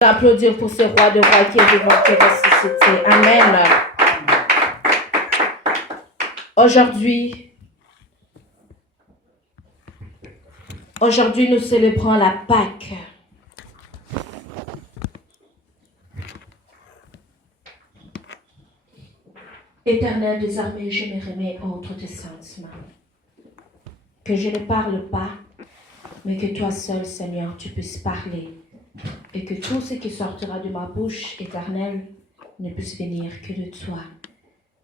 Applaudir pour ce roi de rois qui est devant Dieu ressuscité. Amen. Aujourd'hui, nous célébrons la Pâque. Éternel des armées, je me remets entre tes saintes mains. Que je ne parle pas, mais que toi seul, Seigneur, tu puisses parler. Et que tout ce qui sortira de ma bouche, Éternel, ne puisse venir que de toi.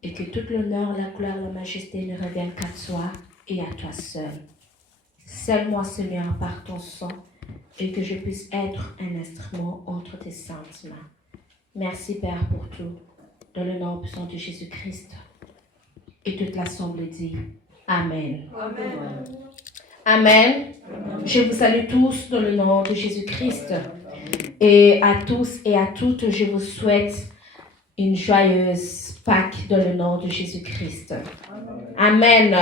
Et que tout l'honneur, la gloire, la majesté ne reviennent qu'à toi et à toi seul. Scelle-moi, Seigneur, par ton sang, et que je puisse être un instrument entre tes saintes mains. Merci, Père, pour tout. Dans le nom puissant de Jésus-Christ. Et toute l'assemblée dit Amen. Amen. Amen. Je vous salue tous dans le nom de Jésus-Christ. Et à tous et à toutes, je vous souhaite une joyeuse Pâque dans le nom de Jésus-Christ. Amen.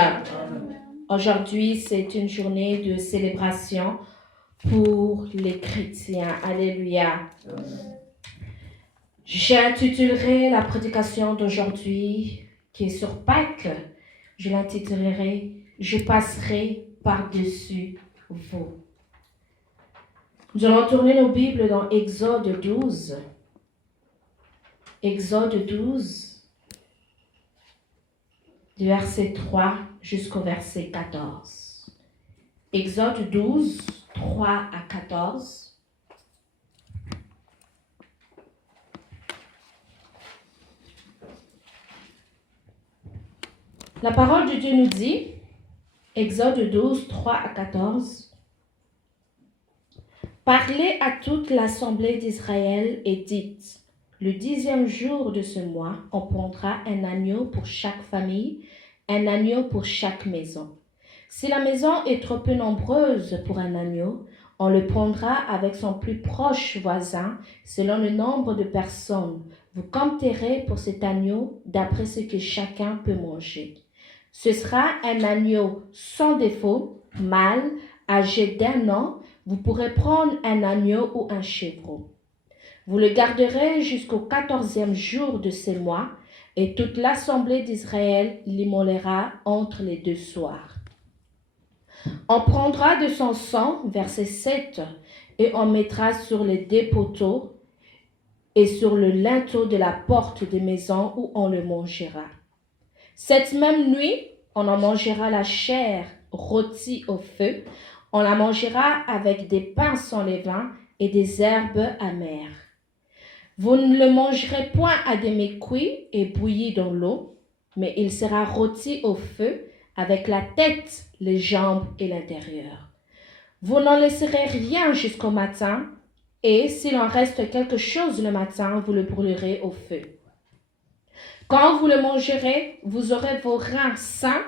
Aujourd'hui, c'est une journée de célébration pour les chrétiens. Alléluia. J'intitulerai la prédication d'aujourd'hui, qui est sur Pâques, je l'intitulerai « Je passerai par-dessus vous ». Nous allons tourner nos Bibles dans Exode 12. Exode 12, du verset 3 jusqu'au verset 14. Exode 12, 3 à 14. La parole de Dieu nous dit, Exode 12, 3 à 14, « Parlez à toute l'assemblée d'Israël et dites, le 10e jour de ce mois, on prendra un agneau pour chaque famille, un agneau pour chaque maison. Si la maison est trop peu nombreuse pour un agneau, on le prendra avec son plus proche voisin selon le nombre de personnes. Vous compterez pour cet agneau d'après ce que chacun peut manger. Ce sera un agneau sans défaut, mâle, âgé d'1 an. Vous pourrez prendre un agneau ou un chevreau. Vous le garderez jusqu'au 14e jour de ce mois, et toute l'assemblée d'Israël l'immolera entre les 2 soirs. On prendra de son sang, verset 7, et on mettra sur les 2 poteaux et sur le linteau de la porte des maisons où on le mangera. Cette même nuit, on en mangera la chair rôtie au feu. On la mangera avec des pains sans levain et des herbes amères. Vous ne le mangerez point à demi cuit et bouilli dans l'eau, mais il sera rôti au feu avec la tête, les jambes et l'intérieur. Vous n'en laisserez rien jusqu'au matin, et s'il en reste quelque chose le matin, vous le brûlerez au feu. Quand vous le mangerez, vous aurez vos reins sains,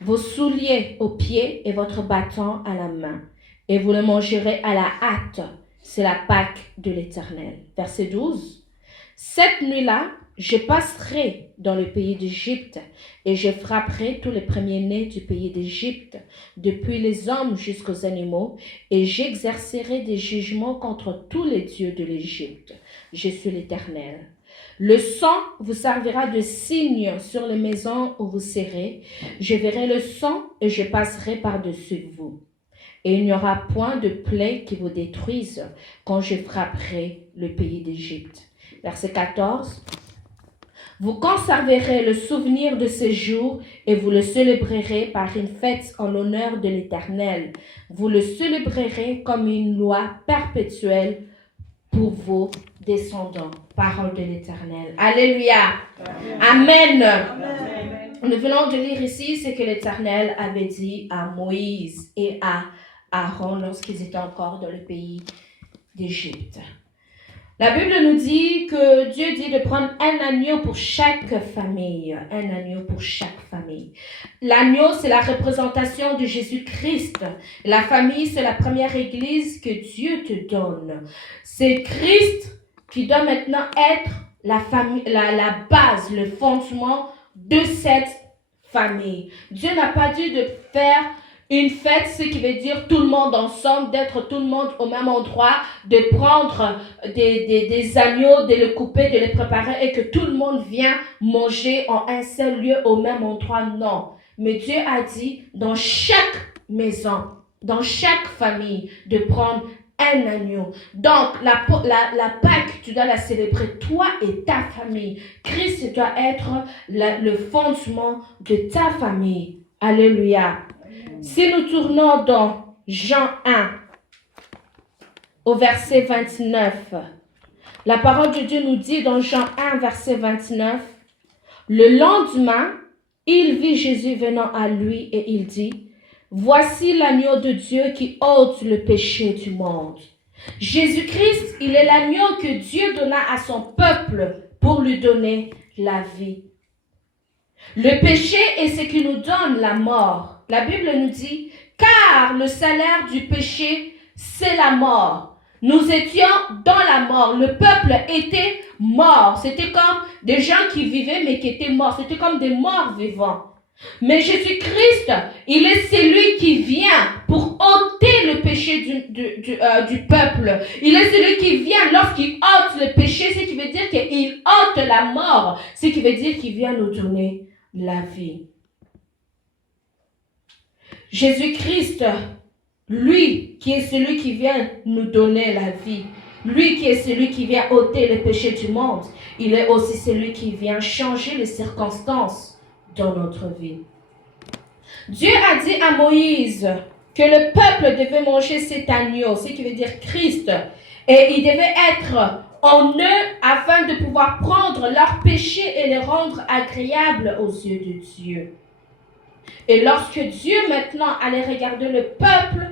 vos souliers aux pieds et votre bâton à la main. Et vous le mangerez à la hâte. C'est la Pâque de l'Éternel. Verset 12. Cette nuit-là, je passerai dans le pays d'Égypte et je frapperai tous les premiers-nés du pays d'Égypte, depuis les hommes jusqu'aux animaux, et j'exercerai des jugements contre tous les dieux de l'Égypte. Je suis l'Éternel. Le sang vous servira de signe sur les maisons où vous serez. Je verrai le sang et je passerai par-dessus vous. Et il n'y aura point de plaie qui vous détruise quand je frapperai le pays d'Égypte. Verset 14. Vous conserverez le souvenir de ces jours et vous le célébrerez par une fête en l'honneur de l'Éternel. Vous le célébrerez comme une loi perpétuelle pour vos descendants. Parole de l'Éternel. Alléluia. Amen. Amen. Nous venons de lire ici ce que l'Éternel avait dit à Moïse et à Aaron lorsqu'ils étaient encore dans le pays d'Égypte. La Bible nous dit que Dieu dit de prendre un agneau pour chaque famille. Un agneau pour chaque famille. L'agneau, c'est la représentation de Jésus-Christ. La famille, c'est la première église que Dieu te donne. C'est Christ qui doit maintenant être la famille, la base, le fondement de cette famille. Dieu n'a pas dit de faire Une fête, ce qui veut dire tout le monde ensemble, d'être tout le monde au même endroit, de prendre des agneaux, de les couper, de les préparer et que tout le monde vient manger en un seul lieu au même endroit. Non. Mais Dieu a dit dans chaque maison, dans chaque famille, de prendre un agneau. Donc, la Pâque, tu dois la célébrer toi et ta famille. Christ doit être le fondement de ta famille. Alléluia. Si nous tournons dans Jean 1, au verset 29, la parole de Dieu nous dit dans Jean 1, verset 29, « Le lendemain, il vit Jésus venant à lui et il dit, « Voici l'agneau de Dieu qui ôte le péché du monde. » Jésus-Christ, il est l'agneau que Dieu donna à son peuple pour lui donner la vie. Le péché est ce qui nous donne la mort. La Bible nous dit, car le salaire du péché, c'est la mort. Nous étions dans la mort. Le peuple était mort. C'était comme des gens qui vivaient mais qui étaient morts. C'était comme des morts vivants. Mais Jésus-Christ, il est celui qui vient pour ôter le péché du peuple. Il est celui qui vient lorsqu'il ôte le péché, ce qui veut dire qu'il ôte la mort. Ce qui veut dire qu'il vient nous donner la vie. Jésus-Christ, lui qui est celui qui vient nous donner la vie, lui qui est celui qui vient ôter le péché du monde, il est aussi celui qui vient changer les circonstances dans notre vie. Dieu a dit à Moïse que le peuple devait manger cet agneau, ce qui veut dire Christ, et il devait être en eux afin de pouvoir prendre leurs péchés et les rendre agréables aux yeux de Dieu. Et lorsque Dieu maintenant allait regarder le peuple,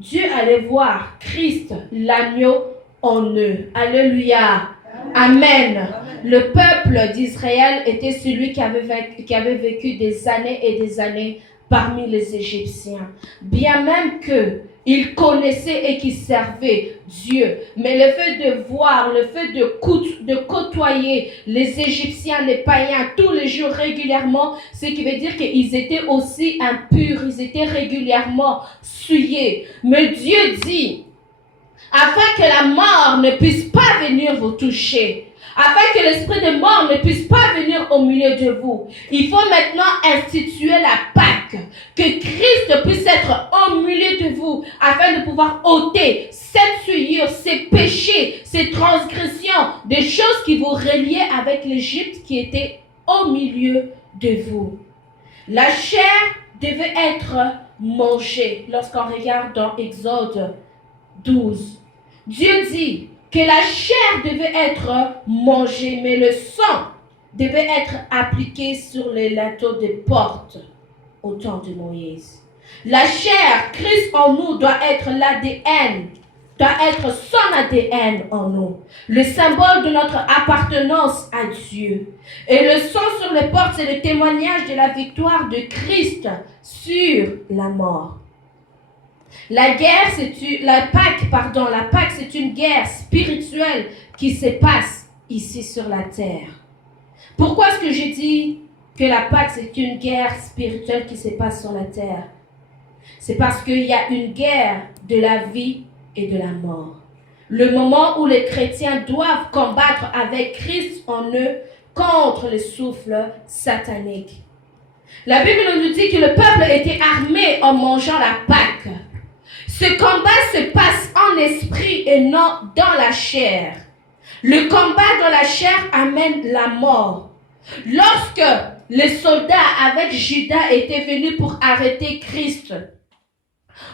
Dieu allait voir Christ, l'agneau, en eux. Alléluia. Amen. Le peuple d'Israël était celui qui avait vécu des années et des années parmi les Égyptiens. Bien même qu'ils connaissaient et qu'ils servaient Dieu. Mais le fait de voir, le fait de côtoyer les Égyptiens, les païens, tous les jours régulièrement, ce qui veut dire qu'ils étaient aussi impurs, ils étaient régulièrement souillés. Mais Dieu dit, afin que la mort ne puisse pas venir vous toucher, afin que l'esprit de mort ne puisse pas venir au milieu de vous. Il faut maintenant instituer la Pâque, que Christ puisse être au milieu de vous, afin de pouvoir ôter cette souillure, ces péchés, ces transgressions, des choses qui vous reliaient avec l'Égypte qui était au milieu de vous. La chair devait être mangée. Lorsqu'on regarde dans Exode 12, Dieu dit que la chair devait être mangée, mais le sang devait être appliqué sur les linteaux des portes au temps de Moïse. La chair, Christ en nous, doit être l'ADN, doit être son ADN en nous, le symbole de notre appartenance à Dieu. Et le sang sur les portes, c'est le témoignage de la victoire de Christ sur la mort. La Pâque, c'est une guerre spirituelle qui se passe ici sur la terre. Pourquoi est-ce que je dis que la Pâque, c'est une guerre spirituelle qui se passe sur la terre? C'est parce qu'il y a une guerre de la vie et de la mort. Le moment où les chrétiens doivent combattre avec Christ en eux contre le souffle satanique. La Bible nous dit que le peuple était armé en mangeant la Pâque. Ce combat se passe en esprit et non dans la chair. Le combat dans la chair amène la mort. Lorsque les soldats avec Judas étaient venus pour arrêter Christ,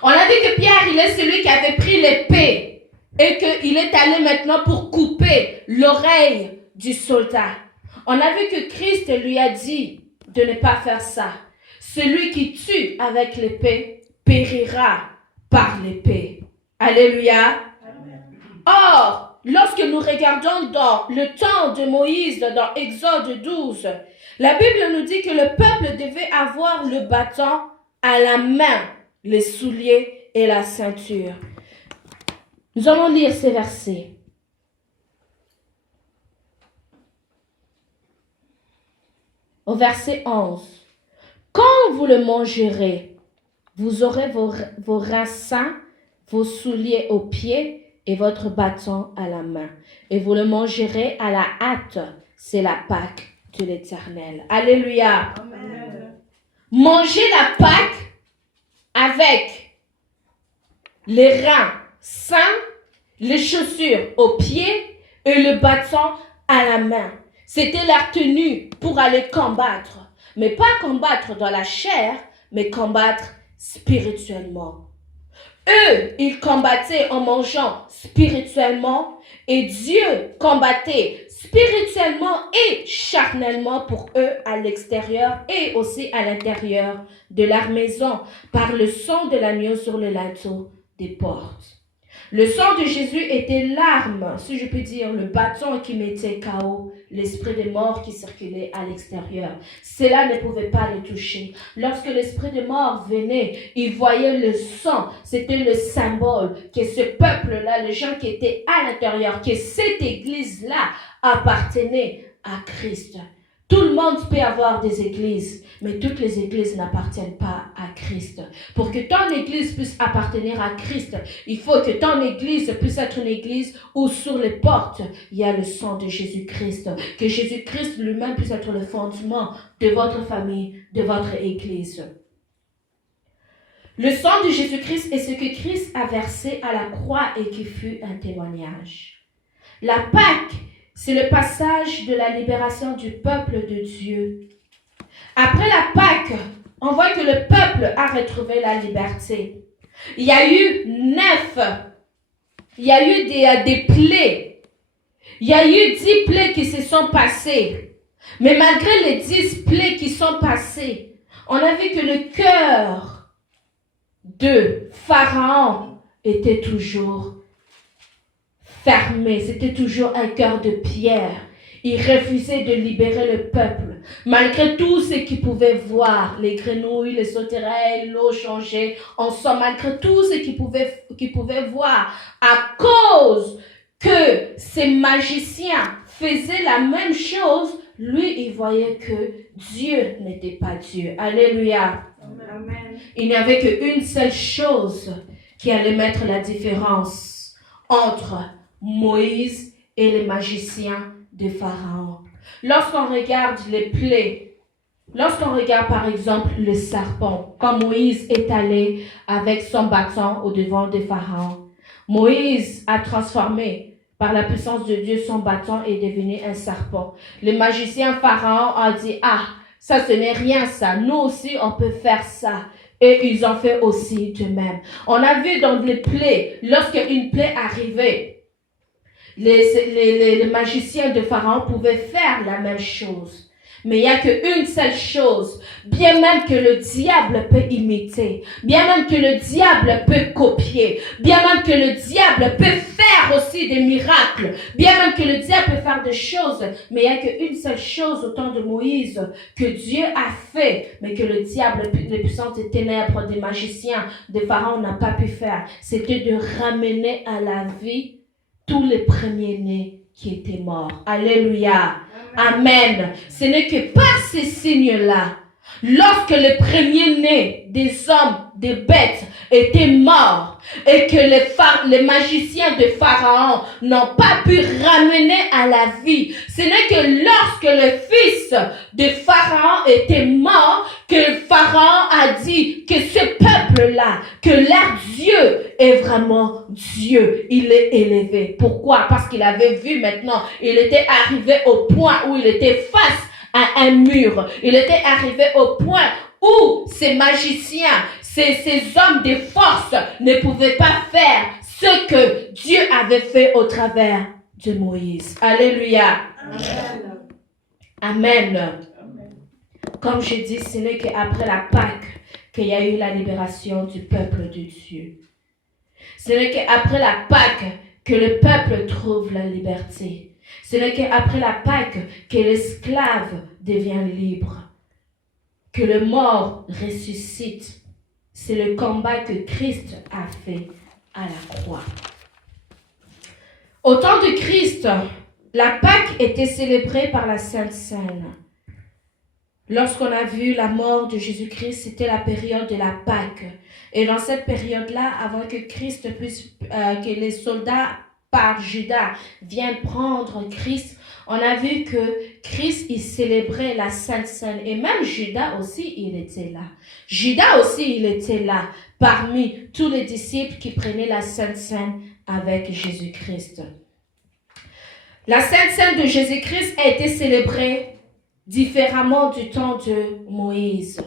on a vu que Pierre, il est celui qui avait pris l'épée et qu'il est allé maintenant pour couper l'oreille du soldat. On a vu que Christ lui a dit de ne pas faire ça. Celui qui tue avec l'épée périra par l'épée. Alléluia. Or, lorsque nous regardons dans le temps de Moïse, dans Exode 12, la Bible nous dit que le peuple devait avoir le bâton à la main, les souliers et la ceinture. Nous allons lire ces versets. Au verset 11. Quand vous le mangerez, Vous aurez vos reins sains, vos souliers aux pieds et votre bâton à la main. Et vous le mangerez à la hâte. C'est la Pâque de l'Éternel. Alléluia. Amen. Mangez la Pâque avec les reins sains, les chaussures aux pieds et le bâton à la main. C'était leur tenue pour aller combattre. Mais pas combattre dans la chair, mais combattre spirituellement. Eux, ils combattaient en mangeant spirituellement et Dieu combattait spirituellement et charnellement pour eux à l'extérieur et aussi à l'intérieur de leur maison par le sang de l'agneau sur le linteau des portes. Le sang de Jésus était l'arme, si je peux dire, le bâton qui mettait KO l'esprit des morts qui circulait à l'extérieur. Cela ne pouvait pas le toucher. Lorsque l'esprit des morts venait, il voyait le sang. C'était le symbole que ce peuple-là, les gens qui étaient à l'intérieur, que cette église-là appartenait à Christ. Tout le monde peut avoir des églises, mais toutes les églises n'appartiennent pas à Christ. Pour que ton église puisse appartenir à Christ, il faut que ton église puisse être une église où sur les portes, il y a le sang de Jésus-Christ. Que Jésus-Christ lui-même puisse être le fondement de votre famille, de votre église. Le sang de Jésus-Christ est ce que Christ a versé à la croix et qui fut un témoignage. La Pâque, c'est le passage de la libération du peuple de Dieu. Après la Pâque, on voit que le peuple a retrouvé la liberté. Il y a eu des plaies. Il y a eu 10 plaies qui se sont passées. Mais malgré les 10 plaies qui sont passées, on a vu que le cœur de Pharaon était toujours fermé, c'était toujours un cœur de pierre. Il refusait de libérer le peuple. Malgré tout ce qu'il pouvait voir, les grenouilles, les sauterelles, l'eau changeait, en somme, malgré tout ce qu'il pouvait voir, à cause que ces magiciens faisaient la même chose, lui, il voyait que Dieu n'était pas Dieu. Alléluia. Amen. Il n'y avait qu'une seule chose qui allait mettre la différence entre Moïse et les magiciens de Pharaon. Lorsqu'on regarde les plaies, lorsqu'on regarde par exemple le serpent, quand Moïse est allé avec son bâton au devant de Pharaon, Moïse a transformé par la puissance de Dieu son bâton est devenu un serpent. Le magicien Pharaon a dit, ah, ça ce n'est rien ça, nous aussi on peut faire ça. Et ils ont fait aussi de même. On a vu dans les plaies, lorsque une plaie arrivait, les magiciens de Pharaon pouvaient faire la même chose. Mais il n'y a qu'une seule chose, bien même que le diable peut imiter, bien même que le diable peut copier, bien même que le diable peut faire aussi des miracles, bien même que le diable peut faire des choses, mais il n'y a qu'une seule chose au temps de Moïse que Dieu a fait, mais que le diable, les puissances des ténèbres, des magiciens, de Pharaon n'a pas pu faire. C'était de ramener à la vie tous les premiers-nés qui étaient morts. Alléluia. Amen. Ce n'est que par ces signes-là, lorsque les premiers-nés des hommes, des bêtes étaient morts et que les magiciens de Pharaon n'ont pas pu ramener à la vie, ce n'est que lorsque le fils de Pharaon était mort que Pharaon a dit que ce peuple-là, que leur Dieu est vraiment Dieu. Il est élevé. Pourquoi? Parce qu'il avait vu maintenant, il était arrivé au point où il était face à un mur. Il était arrivé au point où ces magiciens, ces hommes de force ne pouvaient pas faire ce que Dieu avait fait au travers de Moïse. Alléluia. Amen. Amen. Comme je dis, ce n'est qu'après la Pâque qu'il y a eu la libération du peuple de Dieu. Ce n'est qu'après la Pâque que le peuple trouve la liberté. Ce n'est qu'après la Pâque que l'esclave devient libre. Que le mort ressuscite. C'est le combat que Christ a fait à la croix. Au temps de Christ, la Pâque était célébrée par la Sainte Seine. Lorsqu'on a vu la mort de Jésus-Christ, c'était la période de la Pâque. Et dans cette période-là, avant que que les soldats par Judas viennent prendre Christ, on a vu que Christ, il célébrait la Sainte Seine. Et même Judas aussi, il était là. Judas aussi, il était là, parmi tous les disciples qui prenaient la Sainte Seine avec Jésus-Christ. La Sainte Seine de Jésus-Christ a été célébrée différemment du temps de Moïse.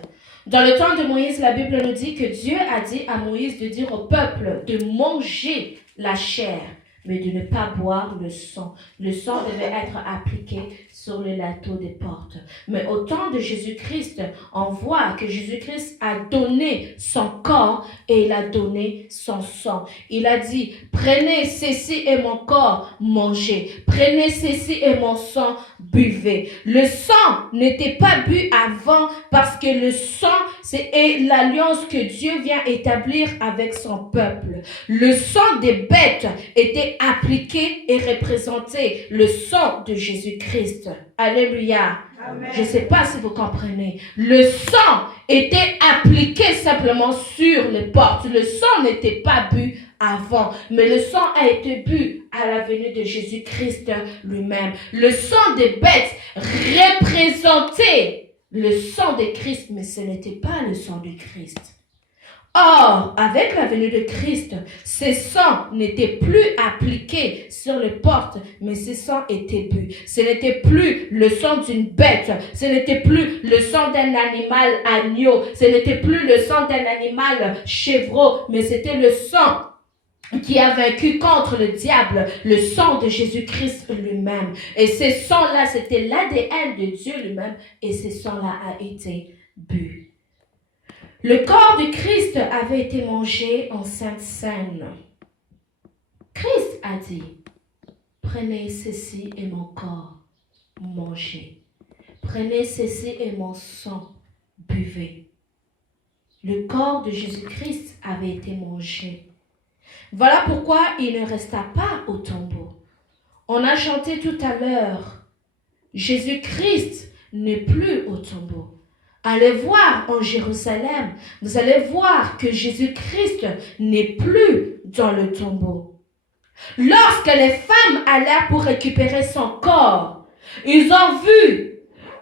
Dans le temps de Moïse, la Bible nous dit que Dieu a dit à Moïse de dire au peuple de manger la chair, mais de ne pas boire le sang. Le sang devait être appliqué sur le linteau des portes. Mais au temps de Jésus-Christ, on voit que Jésus-Christ a donné son corps et il a donné son sang. Il a dit, prenez ceci est mon corps, mangez. Prenez ceci est mon sang, buvez. Le sang n'était pas bu avant parce que le sang, c'est l'alliance que Dieu vient établir avec son peuple. Le sang des bêtes était appliqué et représenté le sang de Jésus-Christ. Alléluia. Amen. Je ne sais pas si vous comprenez. Le sang était appliqué simplement sur les portes. Le sang n'était pas bu avant, mais le sang a été bu à la venue de Jésus-Christ lui-même. Le sang des bêtes représentait le sang de Christ, mais ce n'était pas le sang de Christ. Or, avec la venue de Christ, ce sang n'était plus appliqué sur les portes, mais ce sang était bu. Ce n'était plus le sang d'une bête, ce n'était plus le sang d'un animal agneau, ce n'était plus le sang d'un animal chevreau, mais c'était le sang qui a vaincu contre le diable, le sang de Jésus-Christ lui-même. Et ce sang-là, c'était l'ADN de Dieu lui-même, et ce sang-là a été bu. Le corps de Christ avait été mangé en Sainte Seine. Christ a dit, prenez ceci et mon corps, mangez. Prenez ceci et mon sang, buvez. Le corps de Jésus-Christ avait été mangé. Voilà pourquoi il ne resta pas au tombeau. On a chanté tout à l'heure, Jésus-Christ n'est plus au tombeau. Allez voir en Jérusalem, vous allez voir que Jésus-Christ n'est plus dans le tombeau. Lorsque les femmes allèrent pour récupérer son corps, ils ont vu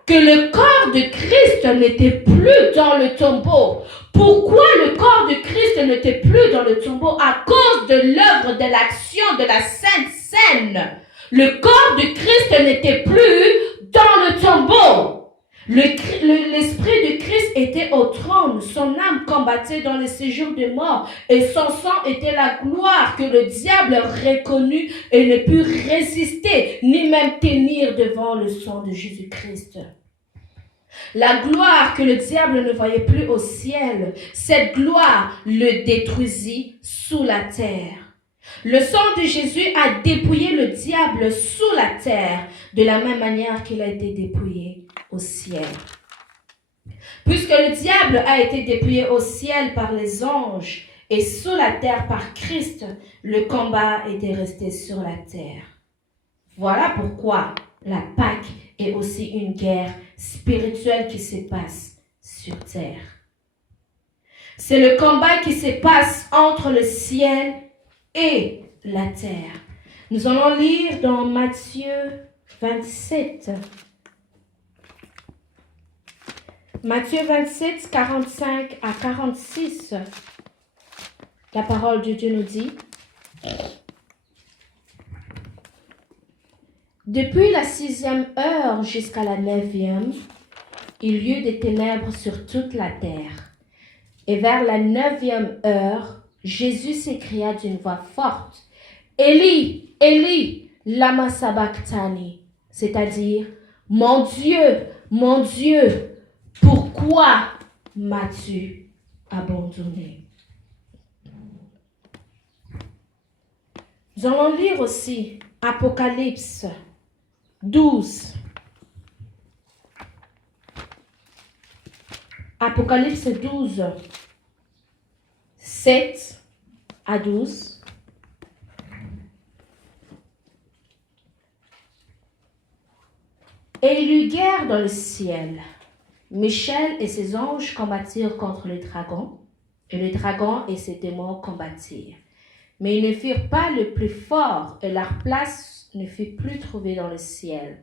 que le corps de Christ n'était plus dans le tombeau. Pourquoi le corps de Christ n'était plus dans le tombeau? À cause de l'œuvre de l'action de la Sainte Seine. Le corps de Christ n'était plus dans le tombeau. L'esprit de Christ était au trône, son âme combattait dans le séjour des morts et son sang était la gloire que le diable reconnut et ne put résister ni même tenir devant le sang de Jésus-Christ. La gloire que le diable ne voyait plus au ciel, cette gloire le détruisit sous la terre. Le sang de Jésus a dépouillé le diable sous la terre de la même manière qu'il a été dépouillé au ciel. Puisque le diable a été dépouillé au ciel par les anges et sous la terre par Christ, le combat était resté sur la terre. Voilà pourquoi la Pâque est aussi une guerre spirituelle qui se passe sur terre. C'est le combat qui se passe entre le ciel et la terre. Nous allons lire dans Matthieu 27. Matthieu 27, 45 à 46. La parole de Dieu nous dit: Depuis la 6e heure jusqu'à la 9e, il y eut des ténèbres sur toute la terre. Et vers la 9e heure, Jésus s'écria d'une voix forte: Élie, Élie, lama sabachthani, c'est-à-dire, mon Dieu, pourquoi m'as-tu abandonné? Nous allons lire aussi Apocalypse 12. Apocalypse 12, 7 à 12. Et il y eut guerre dans le ciel. Michel et ses anges combattirent contre le dragon, et le dragon et ses démons combattirent. Mais ils ne furent pas le plus fort, et leur place ne fut plus trouvée dans le ciel.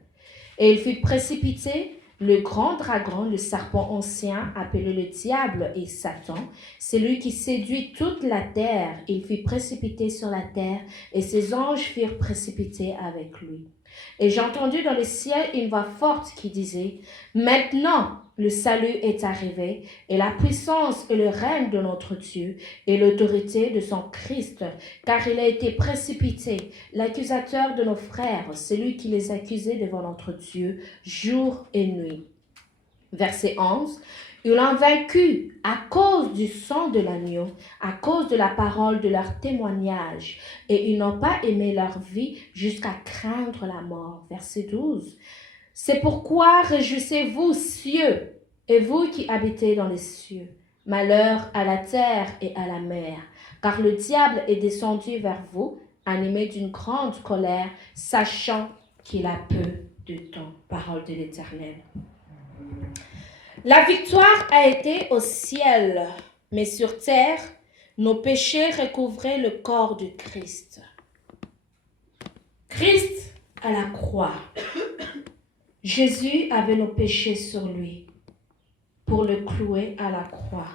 Et il fut précipité, le grand dragon, le serpent ancien, appelé le diable et Satan, celui qui séduit toute la terre. Il fut précipité sur la terre, et ses anges furent précipités avec lui. Et j'ai entendu dans le ciel une voix forte qui disait, « Maintenant, le salut est arrivé, et la puissance et le règne de notre Dieu, et l'autorité de son Christ, car il a été précipité, l'accusateur de nos frères, celui qui les accusait devant notre Dieu, jour et nuit. » Verset 11. Ils l'ont vaincu à cause du sang de l'agneau, à cause de la parole de leur témoignage, et ils n'ont pas aimé leur vie jusqu'à craindre la mort. Verset 12. C'est pourquoi réjouissez-vous, cieux, et vous qui habitez dans les cieux. Malheur à la terre et à la mer, car le diable est descendu vers vous, animé d'une grande colère, sachant qu'il a peu de temps. Parole de l'Éternel. La victoire a été au ciel, mais sur terre, nos péchés recouvraient le corps de Christ. Christ à la croix. Jésus avait nos péchés sur lui pour le clouer à la croix.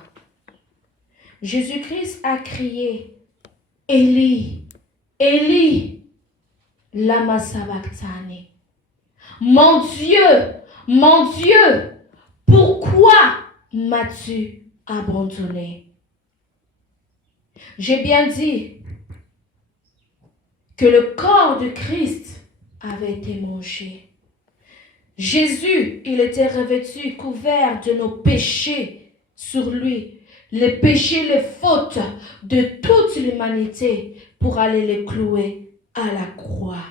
Jésus-Christ a crié, « Élie, Élie, lama sabachthani. » Mon Dieu, pourquoi m'as-tu abandonné? J'ai bien dit que le corps de Christ avait été mangé. Jésus, il était revêtu, couvert de nos péchés sur lui, les péchés, les fautes de toute l'humanité pour aller les clouer à la croix.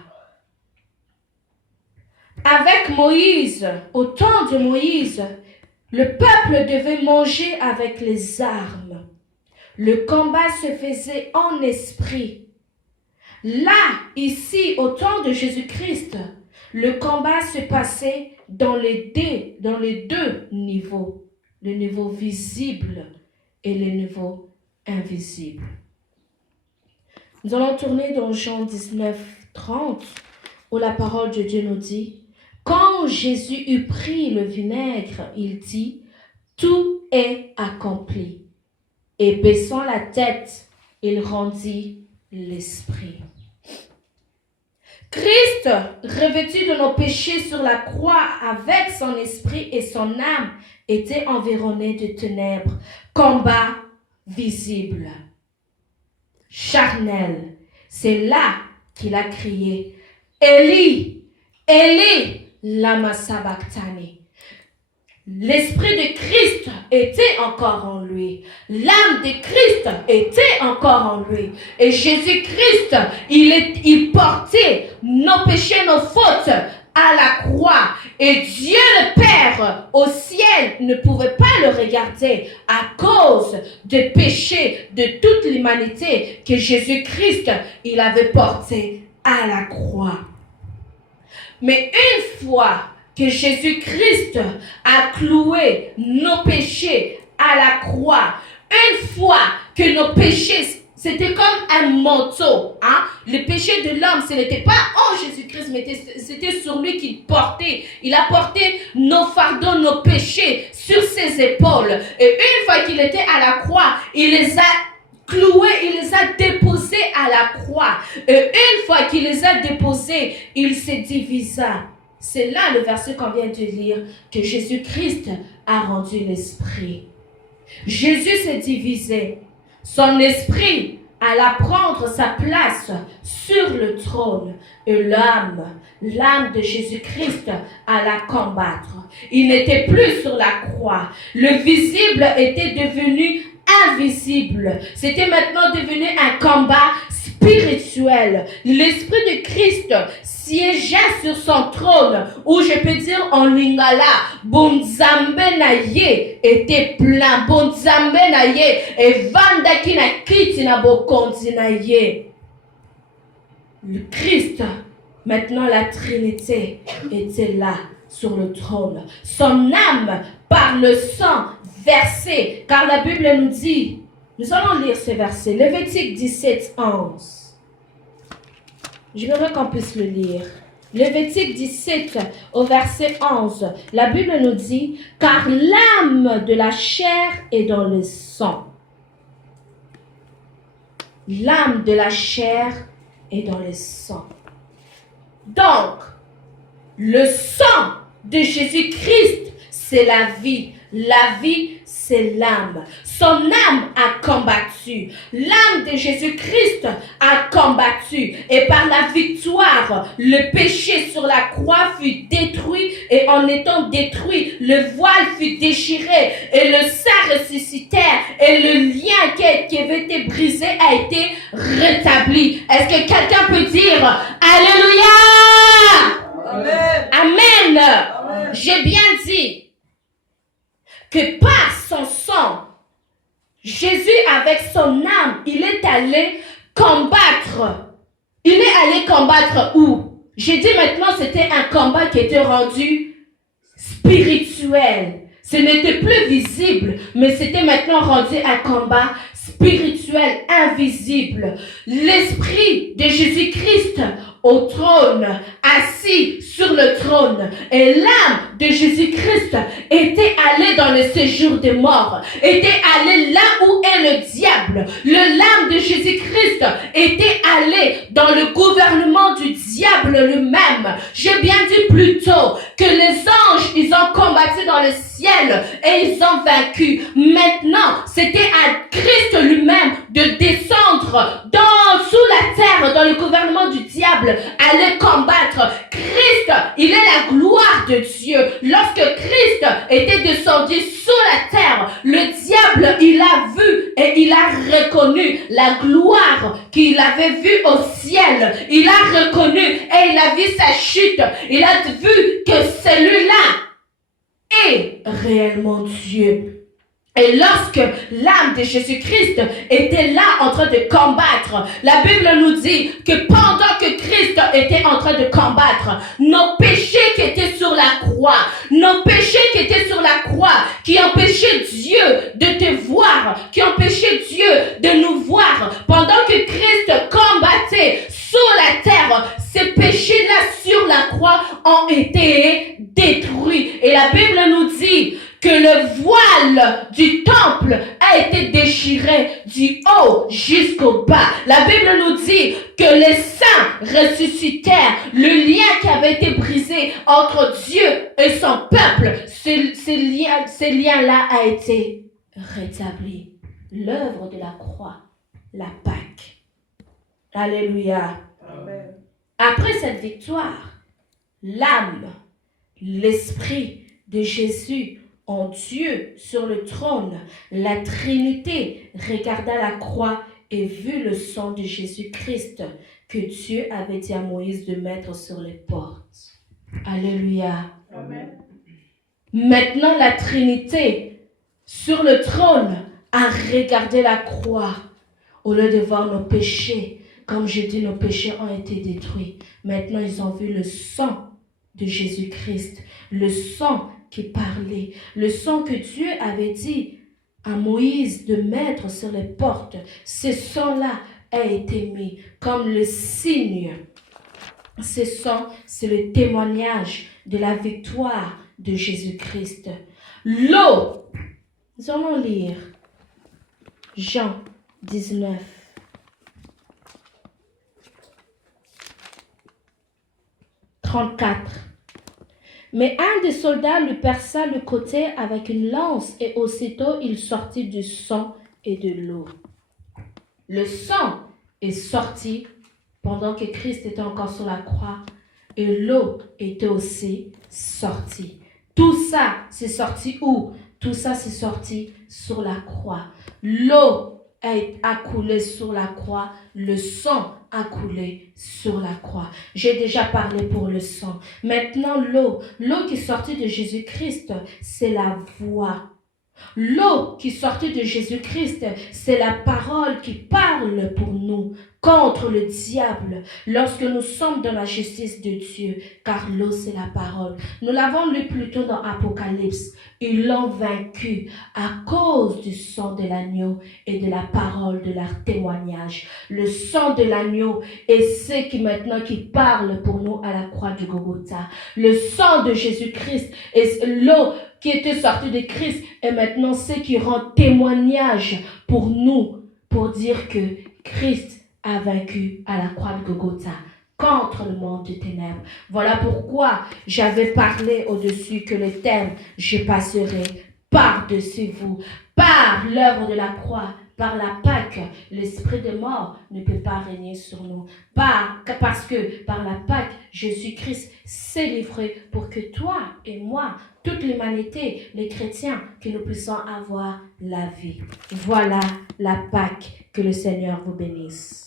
Avec Moïse, au temps de Moïse, le peuple devait manger avec les armes. Le combat se faisait en esprit. Là, ici, au temps de Jésus-Christ, le combat se passait dans les deux niveaux, le niveau visible et le niveau invisible. Nous allons tourner dans Jean 19, 30, où la parole de Dieu nous dit, « Quand Jésus eut pris le vinaigre, il dit, « Tout est accompli. » Et baissant la tête, il rendit l'esprit. Christ, revêtu de nos péchés sur la croix avec son esprit et son âme, était environné de ténèbres, combat visible, charnel. C'est là qu'il a crié, « Élie, Élie, lama sabachthani. » L'esprit de Christ était encore en lui. L'âme de Christ était encore en lui. Et Jésus-Christ, il portait nos péchés, nos fautes à la croix. Et Dieu le Père au ciel ne pouvait pas le regarder à cause des péchés de toute l'humanité que Jésus-Christ, il avait porté à la croix. Mais une fois que Jésus-Christ a cloué nos péchés à la croix, une fois que nos péchés, c'était comme un manteau, hein? Le péché de l'homme, ce n'était pas en Jésus-Christ, mais c'était sur lui qu'il portait. Il a porté nos fardeaux, nos péchés sur ses épaules. Et une fois qu'il était à la croix, il les a cloués, il les a déposés à la croix. Et une fois qu'il les a déposés, il s'est divisa. C'est là le verset qu'on vient de lire, que Jésus-Christ a rendu l'esprit. Jésus s'est divisé. Son esprit alla prendre sa place sur le trône. Et l'âme de Jésus-Christ alla combattre. Il n'était plus sur la croix. Le visible était devenu invisible. C'était maintenant devenu un combat spirituel. L'esprit de Christ siégea sur son trône, ou je peux dire en lingala, Bonzambe na ye était plein, Bonzambe na ye, et vandaki na kiti na bokonzi na ye. Le Christ, maintenant la Trinité était là, sur le trône. Son âme par le sang versé. Car la Bible nous dit, nous allons lire ce verset, Lévitique 17, 11. Je voudrais qu'on puisse le lire. Lévitique 17 au verset 11. La Bible nous dit, car l'âme de la chair est dans le sang. L'âme de la chair est dans le sang. Donc, le sang de Jésus-Christ, c'est la vie. La vie, c'est l'âme. Son âme a combattu. L'âme de Jésus-Christ a combattu. Et par la victoire, le péché sur la croix fut détruit. Et en étant détruit, le voile fut déchiré. Et le sang ressuscita. Et le lien qui avait été brisé a été rétabli. Est-ce que quelqu'un peut dire Alléluia? Amen. Amen. Amen. J'ai bien dit que par son sang, Jésus avec son âme, il est allé combattre. Il est allé combattre où? J'ai dit maintenant c'était un combat qui était rendu spirituel. Ce n'était plus visible, mais c'était maintenant rendu un combat spirituel, invisible. L'esprit de Jésus-Christ au trône, assis sur le trône. Et l'âme de Jésus-Christ était allée dans le séjour des morts, était allée là où est le diable. L'âme de Jésus-Christ était allée dans le gouvernement du diable lui-même. J'ai bien dit plus tôt que les anges, ils ont combattu dans le ciel et ils ont vaincu. Maintenant, c'était à Christ lui-même de descendre sous la terre, dans le gouvernement du diable, aller combattre. Christ, il est la gloire de Dieu. Lorsque Christ était descendu sous la terre, le diable, il a vu et il a reconnu la gloire qu'il avait vue au ciel. Il a reconnu et il a vu sa chute. Il a vu que celui-là est réellement Dieu. Et lorsque l'âme de Jésus-Christ était là en train de combattre, la Bible nous dit que pendant que Christ était en train de combattre, nos péchés qui étaient sur la croix, qui empêchaient Dieu de te voir, qui empêchaient Dieu de nous voir, pendant que Christ combattait sur la terre, ces péchés-là sur la croix ont été détruits. Et la Bible nous dit que le voile du temple a été déchiré du haut jusqu'au bas. La Bible nous dit que les saints ressuscitèrent. Le lien qui avait été brisé entre Dieu et son peuple, ces liens-là a été rétabli. L'œuvre de la croix, la Pâque. Alléluia. Amen. Après cette victoire, l'âme, l'esprit de Jésus en Dieu sur le trône, la Trinité regarda la croix et vit le sang de Jésus-Christ que Dieu avait dit à Moïse de mettre sur les portes. Alléluia. Amen. Maintenant, la Trinité sur le trône a regardé la croix au lieu de voir nos péchés. Comme je dis, nos péchés ont été détruits. Maintenant, ils ont vu le sang de Jésus-Christ, le sang qui parlait, le sang que Dieu avait dit à Moïse de mettre sur les portes. Ce sang-là a été mis comme le signe. Ce sang, c'est le témoignage de la victoire de Jésus-Christ. L'eau, nous allons lire Jean 19. Mais un des soldats lui perça le côté avec une lance et aussitôt il sortit du sang et de l'eau. Le sang est sorti pendant que Christ était encore sur la croix et l'eau était aussi sortie. Tout ça, c'est sorti où? Tout ça, c'est sorti sur la croix. L'eau a coulé sur la croix, le sang a coulé sur la croix. J'ai déjà parlé pour le sang. Maintenant, l'eau qui est sortie de Jésus-Christ, c'est la voix. L'eau qui est sortie de Jésus-Christ, c'est la parole qui parle pour nous contre le diable lorsque nous sommes dans la justice de Dieu, car l'eau c'est la parole. Nous l'avons lu plus tôt dans Apocalypse. Ils l'ont vaincu à cause du sang de l'agneau et de la parole de leur témoignage. Le sang de l'agneau est ce qui maintenant qui parle pour nous à la croix du Golgotha. Le sang de Jésus-Christ est l'eau qui était sortie de Christ et maintenant ce qui rend témoignage pour nous, pour dire que Christ a vaincu à la croix de Golgotha contre le monde de ténèbres. Voilà pourquoi j'avais parlé au-dessus que le thème « Je passerai par-dessus vous ». Par l'œuvre de la croix, par la Pâque, l'esprit de mort ne peut pas régner sur nous. Parce que par la Pâque, Jésus-Christ s'est livré pour que toi et moi, toute l'humanité, les chrétiens, que nous puissions avoir la vie. Voilà la Pâque. Que le Seigneur vous bénisse.